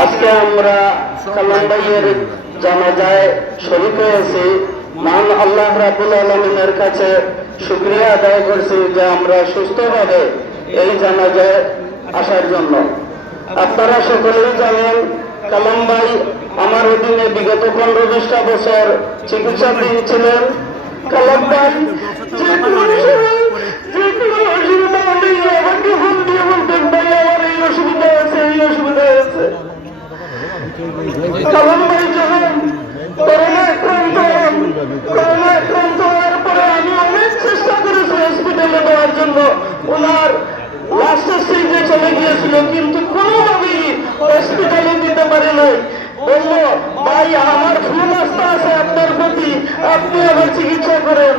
আজকে আমরা কালাম ভাইয়ের জানাজায় শরীক হয়েছি। মহান আল্লাহ রাব্বুল আলামিনের কাছে শুকরিয়া আদায় করছি যে আমরা সুস্থভাবে এই জানাজায় আসার জন্য। আপনারা সকলেই জানেন কালাম ভাই আমার অধীনে বিগত 15-20টা বছর চিকিৎসাধীন ছিলেন। কালাম ভাই যে কোনো অসুবিধা হলেই আমাকে ফোন দিয়ে বলতেন, ভাই আমার এই অসুবিধা আছে, এই অসুবিধা আছে। কালাম ভাই যখন করোনা আক্রান্ত হওয়ার পরে আমি অনেক চেষ্টা করেছি হসপিটালে দেওয়ার জন্য। ওনার লাস্টের স্টেজে চলে গিয়েছিল, কিন্তু কোনোভাবেই হসপিটালে দিতে পারে নাই। বললো, ভাই আমার ফুল আস্থা আছে আপনার প্রতি, আপনি আমার চিকিৎসা করেন।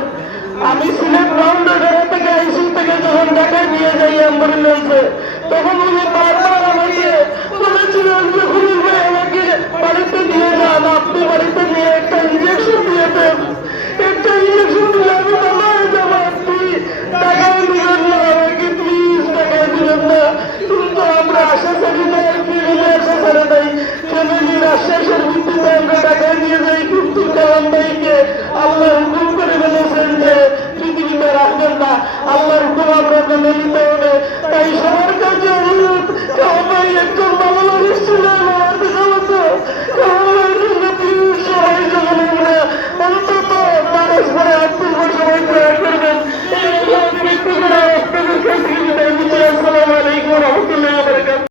আমি সিলেট রাউন্ডার থেকে আইসিইউ থেকে যখন ঢাকায় নিয়ে যাই অ্যাম্বুলেন্সে, তখন উনি বারবার আমাকে